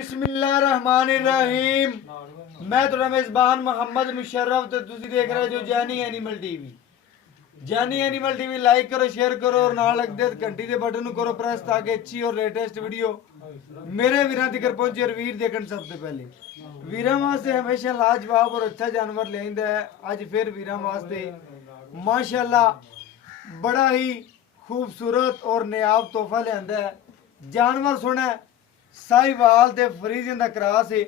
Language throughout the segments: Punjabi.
बिस्मिल्लाहिर्रहमानिर्रहीम। मैं तो मेजबान मोहम्मद मुशर्रफ तो तुसी देख रहे हो जो जानी एनिमल टीवी। जानी एनिमल टीवी लाइक करो, शेयर करो और नाल लगदे घंटी दे बटन ਨੂੰ करो प्रेस ताकि अच्छी और लेटेस्ट वीडियो मेरे वीरां तक पहुंचे और वीर देखण सबसे पहले। वीरां वास्ते हमेशा लाजवाब और अच्छा जानवर ले आंदा है। आज फिर वीरां वास्ते माशाल्लाह बड़ा ही खूबसूरत और नायाब तोहफा ले आंदा है। जानवर सोना साहिवाल ते फरीजियन दा क्रास है।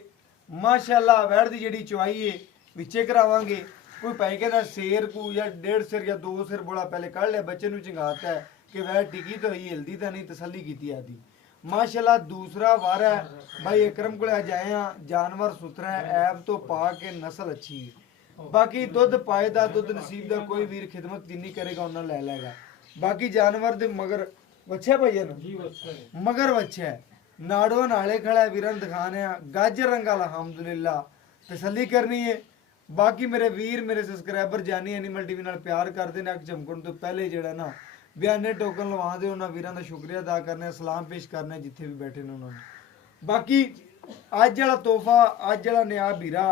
माशाल्लाह वैड़ दी जेड़ी चवाई है विचे करावांगे। कोई भाई कहना शेर को या 1.5 सिर या 2 सिर बड़ा पहले कढ़ लिया बच्चे नूं चंगाता है कि वह टिकी तो ही हिलदी तो नहीं, तसल्ली की आदि। माशाल्लाह दूसरा वार है भाई अकरम को अज आए हैं। जानवर सुथरा है, ऐब तो पा के नस्ल अच्छी है। बाकी दुध पाए दा दुध नसीब दा कोई वीर खिदमत जिन्नी करेगा उन्ना ले लेगा। बाकी जानवर दे मगर वच्छे भाई मगर वच्छे है नाड़ो नाले खड़ा है। वीरन दिखाने गाजर रंग अलहमदुलिल्लाह तसल्ली करनी है। बाकी मेरे वीर मेरे सबसक्राइबर जानी एनिमल टीवी नाल प्यार करते हैं। अख चमकण तो पहले जेड़ा ना बयाने टोकन लवा दे उन्होंने वीरां दा शुक्रिया अदा करने, सलाम पेश करने जिथे भी बैठे ने उन्होंने। बाकी अज वाला तोहफा अज वाला नया वीरा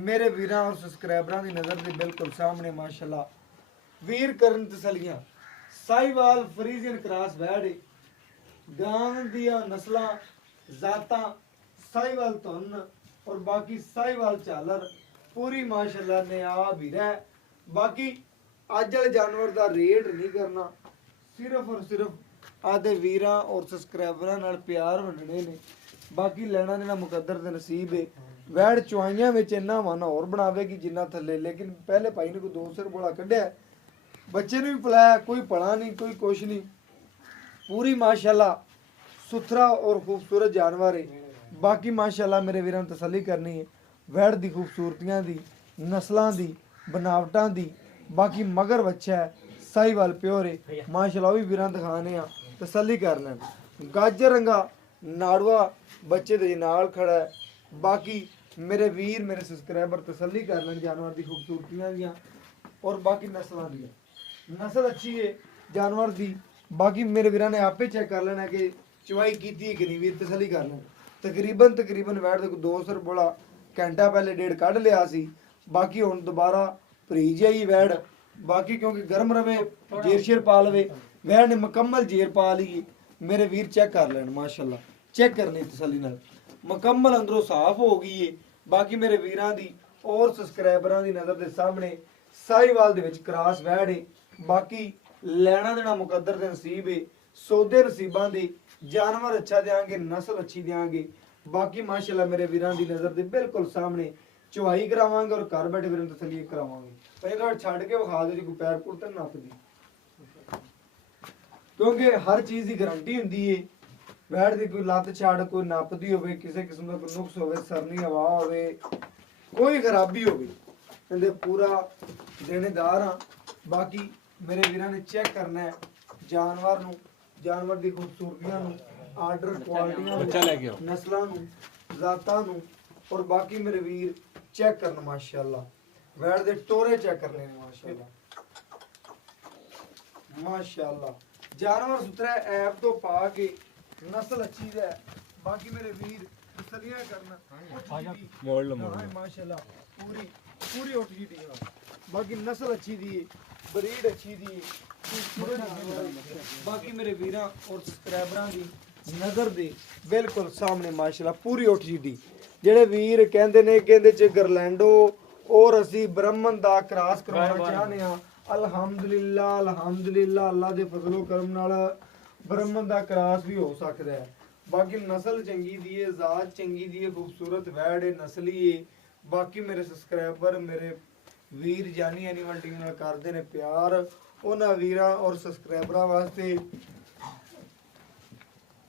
मेरे वीरां और सबसक्राइबरां दी नज़र दे बिल्कुल सामने माशाल्लाह वीर करन तसलियां साहिवाल फरीजियन क्रॉस वैड़ गां दियां नस्लां जातां साहिवाल धुन और बाकी साहिवाल झालर पूरी माशाल्लाह नया वीरा है। बाकी अज वाले जानवर का रेट नहीं करना, सिर्फ और सिर्फ आदे वीरां और सबसक्राइबरां नाल प्यार वंडने ने। बाकी लेना देना मुकद्दर दे नसीब है। वैड़ चुआइयां विच इन्ना मन होर बनावेगी जिन्ना थल्ले, लेकिन पहले भाई ने कोई 2 सिर बोला कढ़िया बच्चे ने भी पिलाया, कोई पड़ा नहीं कोई कुछ नहीं। पूरी माशाल्लाह सुथरा और खूबसूरत जानवर है। बाकी माशाल्लाह मेरे वीरां तसल्ली करनी है वैड़ दी खूबसूरतियां दी नस्लां दी बनावटां दी। बाकी मगर बच्चा है साहिवाल प्योर है माशाल्लाह भी वीरां दिखाने तसल्ली कर लैन। गाजर रंगा नाड़वा बच्चे दे नाल खड़ा है। बाकी मेरे वीर मेरे सबसक्राइबर तसल्ली कर लैन जानवर दी खूबसूरतियां दियां और बाकी नस्लां दी। नस्ल अच्छी है जानवर दी। बाकी मेरे वीरां ने आपे चेक कर लेना कि चवाई की कि नहीं, वीर तसल्ली कर लें। तकरीबन वैड़ 2 सिर बोला घंटा पहले 1.5 कढ़ लिया सी। बाकी हुण दोबारा भरीज आई वैड़। बाकी क्योंकि गर्म रवे जेर शेर पा लवे वैड़ ने मुकम्मल जेर पा ली। मेरे वीर चेक कर लें माशाल्लाह चेक करनी तसल्ली नाल मुकम्मल अंदरों साफ हो गई है। बाकी मेरे वीरां दी और सबसक्राइबरां दी नज़र दे सामने साहिवाल दे विच क्रॉस वैड़ है। बाकी लेना देना मुकद्दर दे नसीब है, सौदे नसीबां दे जानवर अच्छा देंगे, नस्ल अच्छी देंगे। बाकी माशाल्लाह मेरे वीरां दी नज़र दे बिल्कुल सामने चुवाई करावांगे और घर बैठे वीरां तसल्ली करावांगे। पहले छड़ के विखा दो जी कोई पैर पुर तो नप दी, क्योंकि हर चीज़ की गारंटी होंदी है। वैड़ दी कोई लत्त छड़ कोई नपदी होवे, किसी किस्म का कोई नुक्स होवे, सरनी हवा होवे, कोई खराबी होवे इहदे पूरा देनेदार हाँ। बाकी मेरे वीरां ने चेक करना है जानवर नूं, जानवर दी खूबसूरतियां नूं, आर्डर क्वालिटियां नूं, नस्लां नूं, जातां नूं और बाकी मेरे वीर चेक करना माशाल्लाह वैड़ दे टोरे चेक करने ने माशाल्लाह माशाल्लाह। जानवर सुथरा ऐप तो पा के नस्ल अच्छी है। बाकी मेरे वीर तसल्लियां करना माशाल्लाह पूरी पूरी उठ जी दी। बाकी नस्ल अच्छी दी है, ब्रीड अच्छी दी है। बाकी मेरे वीरां और सबसक्राइबरां दी नज़र दे बिल्कुल सामने माशाल्लाह पूरी उठ जी दी। जेड़े वीर कहंदे ने कहंदे च गरलैंडो और असी ब्राह्मण दा क्रॉस करवाना चाहने हां। अल्हम्दुलिल्लाह अल्हम्दुलिल्लाह अल्लाह दे फजलो करम नाल ब्राह्मण दा क्रॉस भी हो सकदा है। बाकी नस्ल चंगी दी है, जात चंगी दी है, खूबसूरत वैड़ है, नस्ली है। बाकी मेरे सबसक्राइबर मेरे वीर जानी एनिमल टीवी नाल करदे ने प्यार। उन्हां वीरां और सबसक्राइबरां वास्ते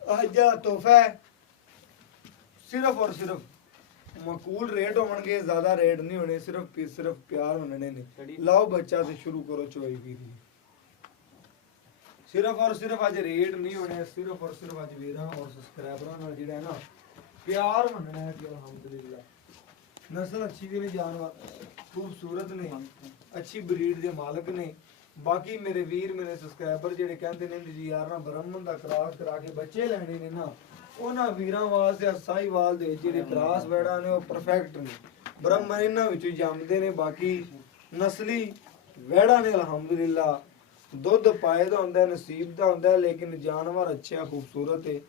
अज दा तोहफा है सिर्फ और सिर्फ मकूल रेट होणगे, ज़्यादा रेट नहीं होने, सिर्फ प्यार होने ने। लाओ बच्चा से शुरू करो चोई भी सिर्फ और सिर्फ अज रेट नहीं होने, सिर्फ और सिर्फ अज वीरां और सबसक्राइबरां नाल जिहड़ा है ना प्यार मनना है कि अल्हम्दुलिल्लाह नस्ल अच्छी दी ने, जानवर खूबसूरत ने, अच्छी ब्रीड दे मालक ने। बाकी मेरे वीर मेरे सबसक्राइबर जेडे कहते हैं जी यार ना ब्राह्मण का क्रॉस करा के बच्चे लैने ने ना ਉਹਨਾਂ ਵੀਰਾਂ ਵਾਸਤੇ ਸਾਹੀਵਾਲ ਦੇ ਵਿੱਚ ਜਿਹੜੇ ਕਰਾਸ ਵੈੜਾਂ ਨੇ ਉਹ ਪਰਫੈਕਟ ਨੇ। ਬ੍ਰਹਮਣ ਇਹਨਾਂ ਵਿੱਚੋਂ ਜੰਮਦੇ ਨੇ। ਬਾਕੀ ਨਸਲੀ ਵੈੜਾਂ ਨੇ ਅਲਹਮਦੁਲਿਲਾ। ਦੁੱਧ ਪਾਏ ਦਾ ਹੁੰਦਾ, ਨਸੀਬ ਦਾ ਹੁੰਦਾ, ਲੇਕਿਨ ਜਾਨਵਰ ਅੱਛਾ ਖੂਬਸੂਰਤ ਹੈ।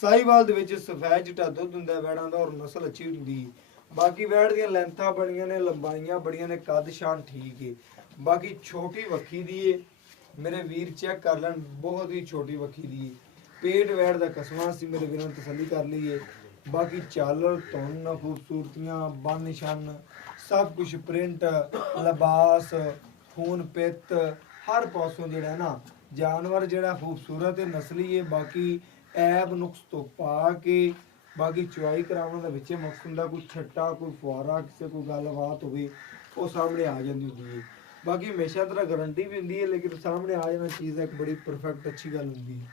ਸਾਹੀਵਾਲ ਦੇ ਵਿੱਚ ਸਫੈਦ ਚਿੱਟਾ ਦੁੱਧ ਹੁੰਦਾ ਵੈੜਾਂ ਦਾ, ਔਰ ਨਸਲ ਅੱਛੀ ਹੁੰਦੀ। ਬਾਕੀ ਵੈੜ ਦੀਆਂ ਲੈਂਥਾਂ ਬੜੀਆਂ ਨੇ, ਲੰਬਾਈਆਂ ਬੜੀਆਂ ਨੇ, ਕੱਦ ਸ਼ਾਨ ਠੀਕ ਹੈ। ਬਾਕੀ ਛੋਟੀ ਵੱਖੀ ਦੀ ਏ, ਮੇਰੇ ਵੀਰ ਚੈੱਕ ਕਰ ਲੈਣ, ਬਹੁਤ ਹੀ ਛੋਟੀ ਵੱਖੀ ਦੀ ਏ। ਪੇਟ ਵੈੜ ਦਾ ਕਸਮਾਂ ਸੀ, ਮੇਰੇ ਵੀਰਾਂ ਨੇ ਤਸੱਲੀ ਕਰ ਲਈ ਏ। ਬਾਕੀ ਚਾਲਰ ਧੁਨ ਖੂਬਸੂਰਤੀਆਂ ਬੰਨ ਨਿਸ਼ਾਨ ਸਭ ਕੁਝ ਪ੍ਰਿੰਟ ਲਿਬਾਸ ਖੂਨ ਪਿੱਤ ਹਰ ਪਾਸੋਂ ਜਿਹੜਾ ਨਾ ਜਾਨਵਰ ਜਿਹੜਾ ਖੂਬਸੂਰਤ ਨਸਲੀ ਹੈ। ਬਾਕੀ ਐਬ ਨੁਕਸ ਤੋਂ ਪਾ ਕੇ ਬਾਕੀ ਚੁਆਈ ਕਰਾਉਣ ਦਾ ਵਿੱਚ ਮਕਸਦ ਹੁੰਦਾ। ਕੋਈ ਛੱਟਾ ਕੋਈ ਫੁਆਰਾ ਕਿਸੇ ਕੋਈ ਗੱਲਬਾਤ ਹੋਵੇ ਉਹ ਸਾਹਮਣੇ ਆ ਜਾਂਦੀ ਹੁੰਦੀ ਹੈ। ਬਾਕੀ ਹਮੇਸ਼ਾ ਤਰ੍ਹਾਂ ਗਾਰੰਟੀ ਵੀ ਹੁੰਦੀ ਹੈ, ਲੇਕਿਨ ਸਾਹਮਣੇ ਆ ਜਾਣਾ ਚੀਜ਼ ਇੱਕ ਬੜੀ ਪਰਫੈਕਟ ਅੱਛੀ ਗੱਲ ਹੁੰਦੀ ਹੈ।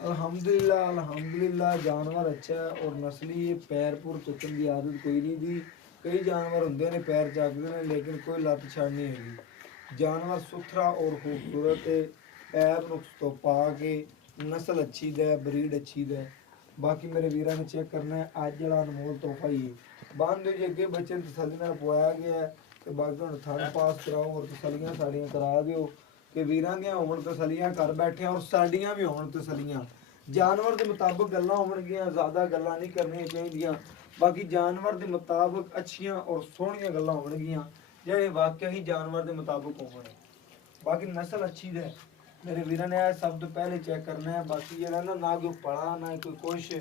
ਅਲਹਮਦੁਲਿਲਾ ਅਲਹਮਦੁਲਿਲਾ ਜਾਨਵਰ ਅੱਛਾ ਹੈ ਔਰ ਨਸਲੀ ਪੈਰ ਪੁਰ ਚੁੱਕਣ ਦੀ ਆਦਤ ਕੋਈ ਨਹੀਂ ਦੀ। ਕਈ ਜਾਨਵਰ ਹੁੰਦੇ ਨੇ ਪੈਰ ਚੱਕਦੇ ਨੇ, ਲੇਕਿਨ ਕੋਈ ਲੱਤ ਛੱਡ ਨਹੀਂ ਹੈਗੀ। ਜਾਨਵਰ ਸੁਥਰਾ ਔਰ ਖੂਬਸੂਰਤ ਐਬ ਨੁਕਸ ਤੋਂ ਪਾ ਕੇ ਨਸਲ ਅੱਛੀ ਦਾ, ਬਰੀਡ ਅੱਛੀ ਦਾ। ਬਾਕੀ ਮੇਰੇ ਵੀਰਾਂ ਨੇ ਚੈੱਕ ਕਰਨਾ ਹੈ, ਅੱਜ ਜਿਹੜਾ ਅਨਮੋਲ ਤੋਹਫਾ ਹੀ ਹੈ। ਬੰਦ ਜੇ ਅੱਗੇ ਬੱਚੇ ਨੂੰ ਤਸੱਲੀ ਨਾਲ ਪਵਾਇਆ ਗਿਆ ਹੈ ਤੇ ਬਾਕੀ ਹੁਣ ਥਣ ਪਾਸ ਕਰਾਓ ਔਰ ਤਸੱਲੀਆਂ ਸਾਡੀਆਂ ਕਰਾ ਦਿਓ ਕਿ ਵੀਰਾਂ ਦੀਆਂ ਹੋਣ ਤਸੱਲੀਆਂ ਕਰ ਬੈਠੇ ਔਰ ਸਾਡੀਆਂ ਵੀ ਹੋਣ ਤਸੱਲੀਆਂ। ਜਾਨਵਰ ਦੇ ਮੁਤਾਬਕ ਗੱਲਾਂ ਹੋਣਗੀਆਂ, ਜ਼ਿਆਦਾ ਗੱਲਾਂ ਨਹੀਂ ਕਰਨੀਆਂ ਚਾਹੀਦੀਆਂ। ਬਾਕੀ ਜਾਨਵਰ ਦੇ ਮੁਤਾਬਕ ਅੱਛੀਆਂ ਔਰ ਸੋਹਣੀਆਂ ਗੱਲਾਂ ਹੋਣਗੀਆਂ ਜਿਹੜੇ ਵਾਕਿਆ ਹੀ ਜਾਨਵਰ ਦੇ ਮੁਤਾਬਕ ਹੋਣ। ਬਾਕੀ ਨਸਲ ਅੱਛੀ ਦਾ ਮੇਰੇ ਵੀਰਾਂ ਨੇ ਇਹ ਸਭ ਤੋਂ ਪਹਿਲੇ ਚੈੱਕ ਕਰਨਾ ਹੈ। ਬਾਕੀ ਜਿਹੜਾ ਨਾ ਕੋਈ ਪੜਾ ਨਾ ਕੋਈ ਕੁਛ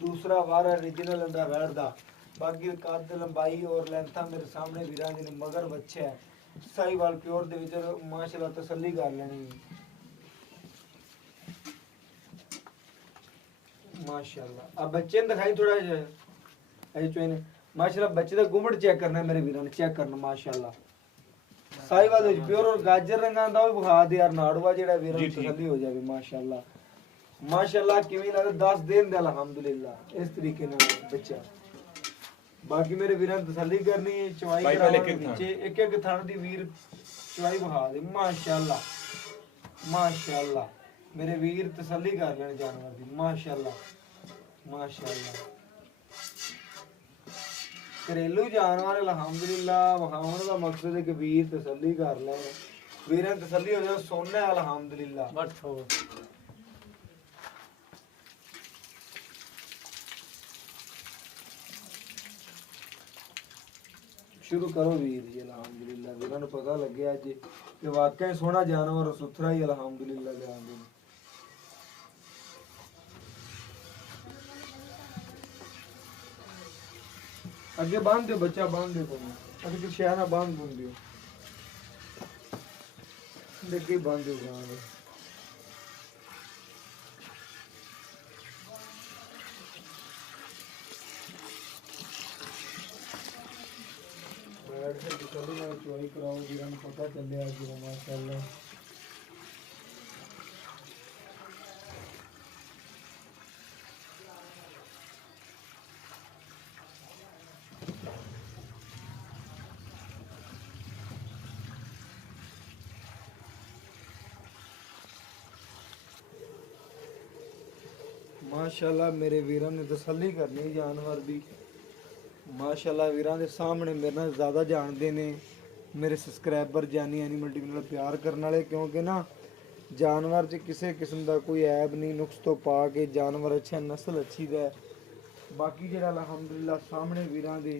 ਦੂਸਰਾ ਵਾਰ ਓਰੀਜਨਲ ਹੁੰਦਾ ਵੈੜ ਦਾ। ਬਾਕੀ ਕੱਦ ਲੰਬਾਈ ਔਰ ਲੈਂਥਾਂ ਮੇਰੇ ਸਾਹਮਣੇ ਵੀਰਾਂ ਦੇ ਨੇ। ਮਗਰ ਬੱਚਾ ਹੈ ਸਾਹੀਵਾਲ ਪਿਓਰ ਦੇ ਵਿੱਚ ਮਾਸ਼ਾਅੱਲਾ ਤਸੱਲੀ ਕਰ ਲੈਣੀ ਮਾਸ਼ਾਅੱਲਾ। ਆ ਬੱਚੇ ਨੂੰ ਦਿਖਾਈ ਥੋੜਾ ਜਿਹਾ ਇਹ ਚੋਇਨੇ ਮਾਸ਼ਾਅੱਲਾ। ਬੱਚੇ ਦਾ ਗੁੰਮਟ ਚੈੱਕ ਕਰਨਾ ਮੇਰੇ ਵੀਰਾਂ ਨੇ, ਚੈੱਕ ਕਰਨਾ ਮਾਸ਼ਾਅੱਲਾ। ਸਾਹੀਵਾਲ ਦੇ ਵਿੱਚ ਪਿਓਰ ਔਰ ਗਾਜਰ ਰੰਗਾਂ ਦਾ ਉਹ ਵਿਖਾ ਦੇ ਯਾਰ ਨਾੜੂਆ ਜਿਹੜਾ ਵੀਰਾਂ ਨੂੰ ਤਸੱਲੀ ਹੋ ਜਾਵੇ ਮਾਸ਼ਾਅੱਲਾ। ਮਾਸ਼ਾਅੱਲਾ ਕਿਵੇਂ ਲੱਗਦਾ 10 ਦਿਨ ਦਾ ਅਲਹਮਦੁਲਿਲਾ ਇਸ ਤਰੀਕੇ ਨਾਲ ਬੱਚਾ। ਬਾਕੀ ਮੇਰੇ ਵੀਰਾਂ ਨੂੰ ਤਸੱਲੀ ਕਰਨੀ ਹੈ, ਚਵਾਈ ਕਰਾਉਣ ਵਿੱਚ ਇੱਕ ਇੱਕ ਥਣ ਦੀ ਵੀਰ ਚਵਾਈ ਵਿਖਾ ਦੇ ਮਾਸ਼ਾਅੱਲਾ ਮਾਸ਼ਾਅੱਲਾ। ਮੇਰੇ ਵੀਰ ਤਸੱਲੀ ਕਰ ਲੈਣ ਜਾਨਵਰ ਦੀ ਮਾਸ਼ਾਅੱਲਾ ਮਾਸ਼ਾਅੱਲਾ। ਘਰੇਲੂ ਜਾਨਵਰ ਅਲਹਮਦੁਲਿਲਾ ਵਿਖਾਉਣ ਦਾ ਮਕਸਦ ਹੈ ਕਿ ਵੀਰ ਤਸੱਲੀ ਕਰ ਲੈਣ, ਵੀਰਾਂ ਨੂੰ ਤਸੱਲੀ ਹੋ ਜਾਏ ਸੋਨਾ ਅਲਹਮਦੁਲਿਲਾ। ਸ਼ੁਰੂ ਕਰੋ ਵੀਰ ਜੀ ਅਲਹਮਦੁਲਿਲਾ। ਵੀਰਾਂ ਨੂੰ ਪਤਾ ਲੱਗਿਆ ਅੱਜ ਕਿ ਵਾਕਿਆ ਸੋਹਣਾ ਜਾਨਵਰ ਸੁਥਰਾ ਹੀ ਅਲਹਮਦੁਲਿਲਾ ਲਿਆਂਦੇ ਨੇ। ਅੱਗੇ ਬੰਨ ਦਿਓ ਬੱਚਾ, ਬੰਨ ਦਿਓ ਤੁਹਾਨੂੰ ਅੱਗੇ ਸ਼ਹਿਰ ਨਾਲ ਬੰਨ ਦਿਓ, ਅੱਗੇ ਬੰਨ ਦਿਓ ਗਾਂ ਦੇ। ਬੈਠ ਕੇ ਤਸੱਲੀ ਨਾਲ ਚੁਆਈ ਕਰਾਓ, ਵੀਰਾਂ ਨੂੰ ਪਤਾ ਚੱਲਿਆ ਅੱਜ ਮਾਸ਼ਾਅੱਲਾ। माशाल्लाह मेरे वीरों ने तसल्ली करनी जानवर भी माशाल्लाह वीरों के सामने मेरे नाल ज़्यादा जानते ने मेरे सबसक्राइबर जानी एनिमल टीवी नाल प्यार करने वाले, क्योंकि ना जानवर च किसी किस्म का कोई ऐब नहीं, नुक्स तो पा के जानवर अच्छा नस्ल अच्छी है। बाकी जो अलहमदुलिल्लाह सामने वीरों के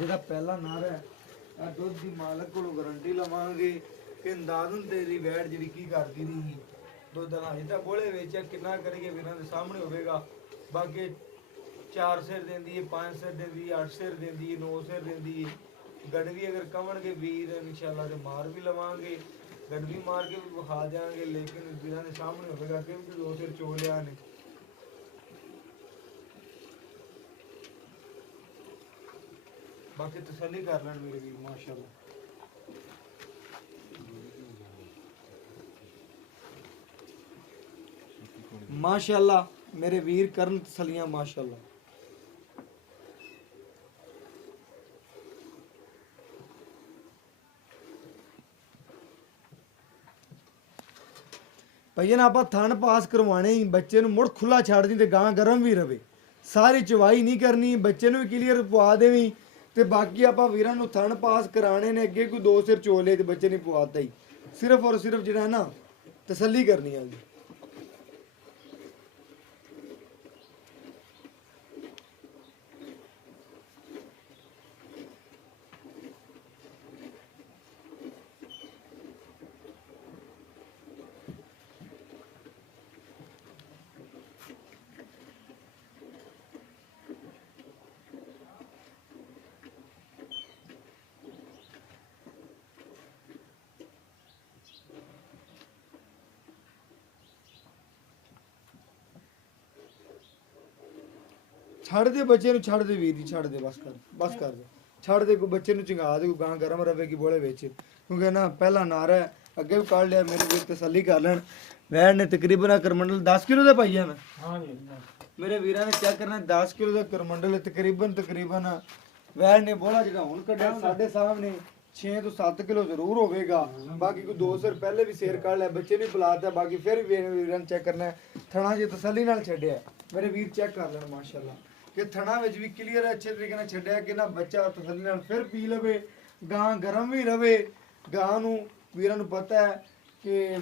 जो पहला नारा है दुध की मालक को गारंटी लवांगे कि अंदाजन तेरी वैट जी की करती रही दुध अजे तक बोले वेचा कितना करिए वीरों के सामने होगा। बाकी 4 सिर देंदी है, 5 सिर देंदी है, 8 सिर देंदी है, 9 सिर देंदी है। गड़वी अगर कवन के वीर इंशाल्लाह तो मार भी लवांगे, गड़वी मार के भी विखा देंगे, लेकिन वीरों के सामने होगा क्योंकि 2 सिर चोलिया ने। बाकी तसल्ली कर लें मेरे वीर माशाल्लाह। माशाल्लाह मेरे वीर करन तसलियां माशाल्लाह। ਭਈਆ ਨਾ ਆਪਾਂ ਥਣ ਪਾਸ ਕਰਵਾਣੇ ਹੀ ਬੱਚੇ ਨੂੰ ਮੁੜ ਖੁੱਲਾ ਛੱਡ ਦੀ ਤੇ ਗਾਂ ਗਰਮ ਵੀ ਰਵੇ, ਸਾਰੀ ਚਵਾਈ ਨਹੀਂ ਕਰਨੀ, ਬੱਚੇ ਨੂੰ ਵੀ ਕਲੀਅਰ ਪਵਾ ਦੇਵੀਂ ਤੇ ਬਾਕੀ ਆਪਾਂ ਵੀਰਾਂ ਨੂੰ ਥਣ ਪਾਸ ਕਰਾਣੇ ਨੇ। ਅੱਗੇ ਕੋਈ ਦੋ ਸਿਰ ਚੋਲੇ ਤੇ ਬੱਚੇ ਨੇ ਪਵਾਤਾ ਹੀ, ਸਿਰਫ ਔਰ ਸਿਰਫ ਜਿਹੜਾ ਹੈ ਨਾ ਤਸੱਲੀ ਕਰਨੀ ਆ ਜੀ। ਛੱਡ ਦੇ ਬੱਚੇ ਨੂੰ, ਛੱਡ ਦੇ ਵੀਰ ਜੀ, ਛੱਡ ਦੇ, ਬਸ ਕਰ, ਬਸ ਕਰ ਦੇ, ਛੱਡ ਦੇ। ਕੋਈ ਬੱਚੇ ਨੂੰ ਚੰਗਾ ਦੇ, ਕੋਈ ਗਾਂ ਗਰਮ ਰਵੇਗੀ ਬੋਲੇ ਵਿੱਚ, ਕਿਉਂਕਿ ਨਾ ਪਹਿਲਾ ਨਾਰਾ ਹੈ, ਅੱਗੇ ਵੀ ਕੱਢ ਲਿਆ। ਮੇਰੇ ਵੀਰ ਤਸੱਲੀ ਕਰ ਲੈਣ। ਵੈੜ ਨੇ ਤਕਰੀਬਨ ਕਰਮੰਡਲ 10 ਕਿਲੋ ਦਾ ਪਾਈਆ ਮੈਂ, ਹਾਂਜੀ ਮੇਰੇ ਵੀਰਾਂ ਨੇ ਚੈੱਕ ਕਰਨਾ 10 ਕਿਲੋ ਦਾ ਕਰਮੰਡਲ ਤਕਰੀਬਨ ਵੈੜ ਨੇ ਬੋਲਾ ਜਿਹੜਾ ਹੁਣ ਕੱਢਿਆ ਸਾਡੇ ਸਾਹਮਣੇ 6 ਤੋਂ 7 ਕਿਲੋ ਜ਼ਰੂਰ ਹੋਵੇਗਾ। ਬਾਕੀ ਕੋਈ 2 ਸਿਰ ਪਹਿਲੇ ਵੀ ਸੇਰ ਕੱਢ ਲਿਆ, ਬੱਚੇ ਨੇ ਬੁਲਾਤਾ, ਬਾਕੀ ਫਿਰ ਵੀ ਵੀਰਾਂ ਨੇ ਚੈੱਕ ਕਰਨਾ ਥਣਾ ਜੇ ਤਸੱਲੀ ਨਾਲ ਛੱਡਿਆ। ਮੇਰੇ ਵੀਰ ਚੈੱਕ ਕਰ ਲੈਣ ਮਾਸ਼ਾਅੱਲਾ ਕਿ ਥਣਾ ਵਿੱਚ ਵੀ ਕਲੀਅਰ ਅੱਛੇ ਤਰੀਕੇ ਨਾਲ ਛੱਡਿਆ ਕਿ ਨਾ ਬੱਚਾ ਤਸੱਲੀ ਨਾਲ ਫਿਰ ਪੀ ਲਵੇ, ਗਾਂ ਗਰਮ ਵੀ ਰਵੇ। ਗਾਂ ਨੂੰ ਵੀਰਾਂ ਨੂੰ ਪਤਾ ਹੈ ਕਿ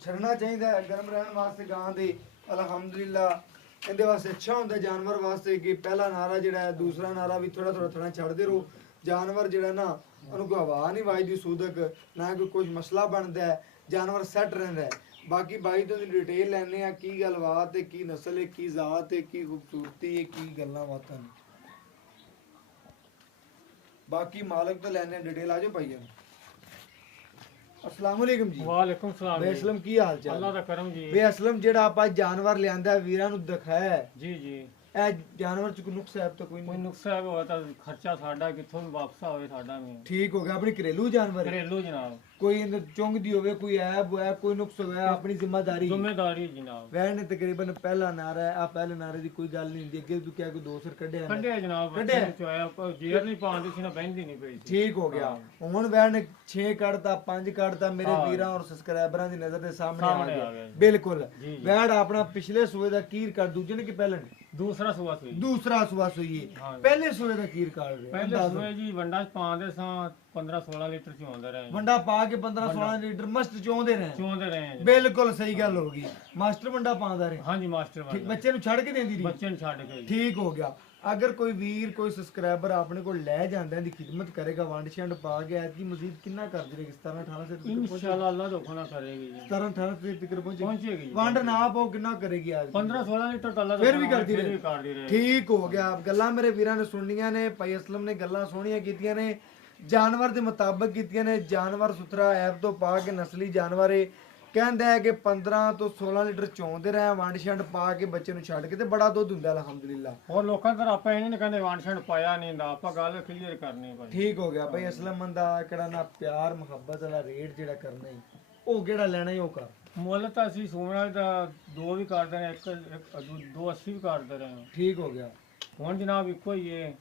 ਛੱਡਣਾ ਚਾਹੀਦਾ ਹੈ ਗਰਮ ਰਹਿਣ ਵਾਸਤੇ ਗਾਂ ਦੇ। ਅਲਹਮਦੁਲਿਲਾ ਇਹਦੇ ਵਾਸਤੇ ਅੱਛਾ ਹੁੰਦਾ ਜਾਨਵਰ ਵਾਸਤੇ ਕਿ ਪਹਿਲਾ ਨਾਰਾ ਜਿਹੜਾ ਹੈ, ਦੂਸਰਾ ਨਾਰਾ ਵੀ ਥੋੜਾ ਥੋੜਾ ਥਣਾ ਛੱਡਦੇ ਰਹੋ। ਜਾਨਵਰ ਜਿਹੜਾ ਨਾ ਉਹਨੂੰ ਕੋਈ ਹਵਾ ਨਹੀਂ ਵੱਜਦੀ ਸੂਦਕ, ਨਾ ਕੋਈ ਕੁਝ ਮਸਲਾ ਬਣਦਾ ਹੈ, ਜਾਨਵਰ ਸੈੱਟ ਰਹਿੰਦਾ ਹੈ। ਬਾਕੀ ਬਾਈ ਤੋਂ ਡਿਟੇਲ ਲੈਣੇ ਆ ਕੀ ਗੱਲਬਾਤ ਹੈ, ਕੀ ਨਸਲ ਹੈ, ਕੀ ਜ਼ਾਤ ਹੈ, ਕੀ ਖੂਬਸੂਰਤੀ ਹੈ, ਕੀ ਗੱਲਾਂ ਬਾਤਾਂ ਨੇ। ਬਾਕੀ ਮਾਲਕ ਤੋਂ ਲੈਣੇ ਆ ਡਿਟੇਲ। ਆ ਜਾਓ ਭਾਈਆ। अस्सलाम वालेकुम जी। वालेकुम सलाम बे असलम की हाल चाल? अल्लाह दा करम जी। बे असलम जेड़ा आपा जानवर लियांदा वीरां नु दिखाया है, जी जी ਇਹ ਜਾਨਵਰ ਚ ਕੋਈ ਨੁਕਸ ਹੈ ਤਾਂ ਕੋਈ कोई ਨਹੀਂ? नुकसा होया तो खर्चा साडा किथों भी वापस होवे साडा भी ਠੀਕ ਹੋ ਗਿਆ। ਆਪਣੀ ਘਰੇਲੂ ਜਾਨਵਰ ਹੈ? घरेलू जनाब ਕੋਈ ਇਹਦੇ ਚੁੰਗ ਦੀ ਹੋਵੇ, ਕੋਈ ਐਬ ਹੋਇਆ, ਕੋਈ ਨੁਕਸ ਹੋਇਆ, ਆਪਣੀ ਜ਼ਿੰਮੇਵਾਰੀ। जिम्मेदारी जनाब ਵੈਣ ਨੇ ਤਕਰੀਬਨ ਪਹਿਲਾ ਨਾਰਾ ਹੈ, ਆ ਪਹਿਲੇ ਨਾਰੇ ਦੀ ਕੋਈ ਗੱਲ ਨਹੀਂ ਹੁੰਦੀ। ਅੱਗੇ ਤੂੰ ਕਿਹਾ ਕੋਈ ਦੋ ਸਿਰ ਕੱਢਿਆ ਨਾ। ਕੱਢਿਆ ਜਨਾਬ ਕੱਢਿਆ? ਬੱਚੇ ਚੋਇਆ ਜੇਰ ਨਹੀਂ ਪਾਉਂਦੀ ਸੀ ਨਾ ਬਹਿੰਦੀ ਨਹੀਂ ਪਈ ਸੀ। ਠੀਕ ਹੋ ਗਿਆ। ਹੁਣ ਵੈਣ ਨੇ 6 ਕੱਢਤਾ, 5 ਕੱਢਤਾ। ਮੇਰੇ ਹਾਂ। ਵੀਰਾਂ ਔਰ ਸਬਸਕ੍ਰਾਈਬਰਾਂ ਦੀ ਨਜ਼ਰ ਦੇ ਸਾਹਮਣੇ ਸਾਹਮਣੇ ਆ ਆ ਗਿਆ ਗਿਆ ਜੀ। ਬਿਲਕੁਲ। ਜੀ, ਜੀ। ਵੈੜ ਆਪਣਾ ਪਿਛਲੇ ਸੂਏ ਦਾ ਕੀ ਰਿਕਾਰਡ, ਦੂਜੇ ਨੇ ਕਿ ਪਹਿਲੇ ਨੇ? दूसरा सुबह सुई ਦੂਸਰਾ ਸੂਆ ਸੂਈ ਹੈ। ਹਾਂ। ਪਹਿਲੇ ਸੂਏ ਦਾ ਕੀ ਰਿਕਾਰਡ ਰਿਹਾ? पहले ਅੰਦਾਜ਼ਾ। सुबह जी वंडा पाਉਂਦੇ ਸਾਂ 15-16 ਲੀਟਰ ਚੋਂਦੇ ਰਹੇ ਵੰਡਾ ਪਾ ਕੇ 15-16 ਲੀਟਰ ਮਸਤ ਚੋਂਦੇ ਰਹੇ। ਚੋਂਦੇ ਰਹੇ ਜੀ। ਬਿਲਕੁਲ ਸਹੀ ਗੱਲ ਹੋ ਗਈ। ਮਾਸਟਰ ਵੰਡਾ ਪਾਉਂਦਾ ਰਹੇ। ਹਾਂਜੀ ਮਾਸਟਰ ਠੀਕ, ਵੰਡਾ ਬੱਚੇ ਨੂੰ ਛੱਡ ਕੇ ਦਿੰਦੀ ਰਹੀ। ਬੱਚੇ ਨੂੰ ਛੱਡ ਕੇ ਜੀ। ਠੀਕ ਹੋ ਗਿਆ। ਅਗਰ ਕੋਈ ਵੀਰ ਕੋਈ ਸਬਸਕ੍ਰਾਈਬਰ ਆਪਣੇ ਕੋਲ ਲੈ ਜਾਂਦਾ ਇਹਦੀ ਖਿਦਮਤ ਕਰੇਗਾ, ਵੰਡ ਛੰਡ ਪਾ ਕੇ ਐਤਕੀ ਮਜ਼ੀਦ ਕਿੰਨਾ ਕਰ ਦੇਗਾ? 17-18 ਸੇ इंशाल्लाह अल्लाह धोखा ना करेगी जी। 17-18 ਸੇ ਤੱਕ ਪਹੁੰਚੇ। पहुंचेगी जी। ਵੰਡ ਨਾ ਪਾਓ ਕਿੰਨਾ ਕਰੇਗੀ ਅੱਜ? 15-16 ਲੀਟਰ ਤਾਂ ਅੱਲਾਹ ਫਿਰ ਵੀ ਧੋਖਾ ਕਰਦੀ ਫਿਰ ਰਹੇ। ਵੀ ਕਰਦੀ ਰਹੇ। ਠੀਕ ਹੋ ਗਿਆ। ਗੱਲਾਂ ਮੇਰੇ ਵੀਰਾਂ ਨੇ ਸੁਣਨੀਆਂ ਨੇ। ਭਾਈ ਅਸਲਮ ਨੇ ਗੱਲਾਂ ਸੋਹਣੀਆਂ ਕੀਤੀਆਂ ਨੇ, ਜਾਨਵਰ ਦੇ ਮੁਤਾਬਕ ਕੀਤੀਆਂ ਨੇ। ਜਾਨਵਰ ਸੁਥਰਾ ਐਬ ਤੋਂ ਪਾ ਕੇ ਨਸਲੀ ਜਾਨਵਰ ਏ। ਕਹਿੰਦਾ ਹੈ ਕਿ 15 ਤੋਂ 16 ਲੀਟਰ ਚੋਂਦੇ ਰਹੇ, ਵੰਡ ਛੰਡ ਪਾ ਕੇ ਬੱਚੇ ਨੂੰ ਛੱਡ ਕੇ, ਤੇ ਬੜਾ ਦੁੱਧ ਹੁੰਦਾ ਅਲਹਮਦੁਲਿਲਾ। ਹੋਰ ਲੋਕਾਂ ਦਾ ਆਪਾਂ ਇਹ ਨਹੀਂ ਕਹਿੰਦੇ ਵੰਡ ਛੰਡ ਪਾਇਆ ਨਹੀਂ ਦਾ, ਆਪਾਂ ਗੱਲ ਕਲੀਅਰ ਕਰਨੀ ਭਾਈ। ਠੀਕ ਹੋ ਗਿਆ। ਭਾਈ ਅਸਲਮ ਬੰਦਾ ਕਿਹੜਾ ਨਾ ਪਿਆਰ ਮੁਹੱਬਤ ਵਾਲਾ ਰੇਟ ਜਿਹੜਾ ਕਰਨਾ ਹੀ, ਉਹ ਕਿਹੜਾ ਲੈਣਾ ਹੀ ਉਹ ਕਰ। ਮੁੱਲ ਤਾਂ ਅਸੀਂ ਸੋਨਾ ਦਾ 2 ਵੀ ਕਰਦੇ ਰਹੇ, 280 ਵੀ ਕਰਦੇ ਰਹੇ ਹਾਂ। ਠੀਕ ਹੋ ਗਿਆ। ਹੁਣ ਜਨਾਬ ਇੱਕੋ ਹੀ ਹੈ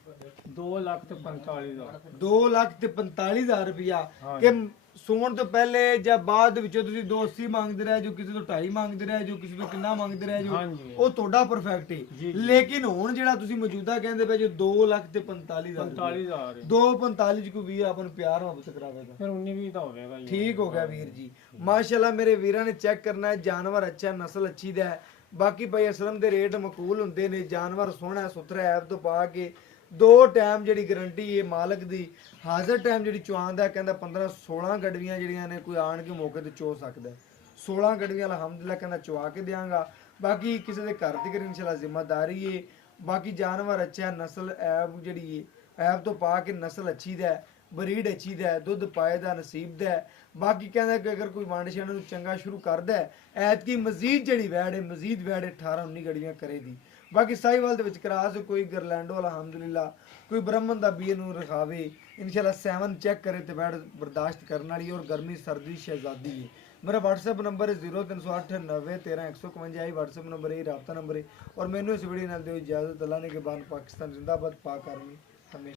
2,45,000 2,45,000 ਰੁਪਇਆ ਹਾਂ। ਕਿ ਸੋਣ ਤੋਂ ਪਹਿਲੇ ਜਾਂ ਬਾਅਦ ਵਿੱਚੋਂ ਤੁਸੀਂ 280 ਮੰਗਦੇ ਰਹੇ ਜੋ, ਕਿਸੇ ਤੋਂ 2.5 ਮੰਗਦੇ ਰਹੇ ਜੋ, ਕਿਸੇ ਤੋਂ ਕਿੰਨਾ ਮੰਗਦੇ ਰਹੇ ਜੋ, ਹਾਂਜੀ। ਉਹ ਤੁਹਾਡਾ ਪਰਫੈਕਟ ਹੈ। ਜੀ, ਜੀ। ਲੇਕਿਨ ਹੁਣ ਜਿਹੜਾ ਤੁਸੀਂ ਮੌਜੂਦਾ ਕਹਿੰਦੇ ਪਏ ਜੋ 2,45,000 45,000 2,45 ਚ ਕੋਈ ਵੀਰ ਆਪਾਂ ਨੂੰ ਪਿਆਰ ਮੁਹੱਬਤ ਕਰਾਵੇਗਾ। ਫਿਰ 19-20 ਤਾਂ ਹੋਵੇਗਾ ਜੀ। ਠੀਕ ਹੋ ਗਿਆ ਵੀਰ ਜੀ। ਮਾਸ਼ਾਅੱਲਾ ਮੇਰੇ ਵੀਰਾਂ ਨੇ ਚੈੱਕ ਕਰਨਾ ਹੈ, ਜਾਨਵਰ ਅੱਛਾ, ਨਸਲ ਅੱਛੀ ਦਾ ਹੈ। ਬਾਕੀ ਭਾਈ ਅਸਲਮ ਦੇ ਰੇਟ ਮਕਬੂਲ ਹੁੰਦੇ ਨੇ। ਜਾਨਵਰ ਸੋਹਣਾ ਸੁਥਰਾ ਐਬ ਤੋਂ ਪਾ ਕੇ 2 ਟਾਈਮ ਜਿਹੜੀ ਗਰੰਟੀ ਹੈ ਮਾਲਕ ਦੀ। ਹਾਜ਼ਰ ਟਾਈਮ ਜਿਹੜੀ ਚੁਆਨ ਦਾ ਕਹਿੰਦਾ 15-16 ਗੜਵੀਆਂ ਜਿਹੜੀਆਂ ਨੇ ਕੋਈ ਆਣ ਕੇ ਮੌਕੇ ਤੇ ਚੋ ਸਕਦਾ ਹੈ। 16 ਗੜਵੀਆਂ ਅਲਹਮਦੁਲਿਲਾ ਕਹਿੰਦਾ ਚੁਆ ਕੇ ਦਿਆਂਗਾ। ਬਾਕੀ ਕਿਸੇ ਦੇ ਘਰ ਦੀ ਕਰ ਇਨਸ਼ਾਅੱਲਾ ਜ਼ਿੰਮੇਦਾਰੀ ਹੈ। ਬਾਕੀ ਜਾਨਵਰ ਅੱਛਾ, ਨਸਲ ਐਬ ਜਿਹੜੀ ਹੈ ਐਬ ਤੋਂ ਪਾ ਕੇ ਨਸਲ ਅੱਛੀ ਦਾ ਹੈ, ਬਰੀਡ ਅੱਛੀ ਦਾ ਹੈ, ਦੁੱਧ ਪਾਏ ਦਾ ਨਸੀਬ ਦਾ ਹੈ। ਬਾਕੀ ਕਹਿੰਦਾ ਕਿ ਅਗਰ ਕੋਈ ਵੰਡ ਛੰਡ ਨੂੰ ਚੰਗਾ ਸ਼ੁਰੂ ਕਰਦਾ ਹੈ, ਐਤਕੀ ਮਜ਼ੀਦ ਜਿਹੜੀ ਵੈੜ ਹੈ, ਮਜ਼ੀਦ ਵੈੜ 18-19 ਗੜੀਆਂ ਕਰੇਗੀ। ਬਾਕੀ ਸਾਈਵਾਲ ਦੇ ਵਿੱਚ ਕਰਾਸ ਕੋਈ ਗਰਲੈਂਡੋ ਅਲਹਮਦੁਲਿਲਾ, ਕੋਈ ਬ੍ਰਹਮਨ ਦਾ ਬੀਏ ਨੂੰ ਰਖਾਵੇ ਇਨਸ਼ਾਅੱਲਾ 7 ਚੈੱਕ ਕਰੇ ਤੇ ਵੈੜ ਬਰਦਾਸ਼ਤ ਕਰਨ ਵਾਲੀ ਔਰ ਗਰਮੀ ਸਰਦੀ ਸ਼ਹਿਜ਼ਾਦੀ ਹੈ। मेरा व्हाट्सएप नंबर है 0308 90 13 151। व्हाट्सएप नंबर है, राब्ता नंबर है। और मैंने इस वीडियो नाल दो इजाजत। अल्लाह ने के बाद पाकिस्तान जिंदाबाद, पाक आर्मी हमेशा।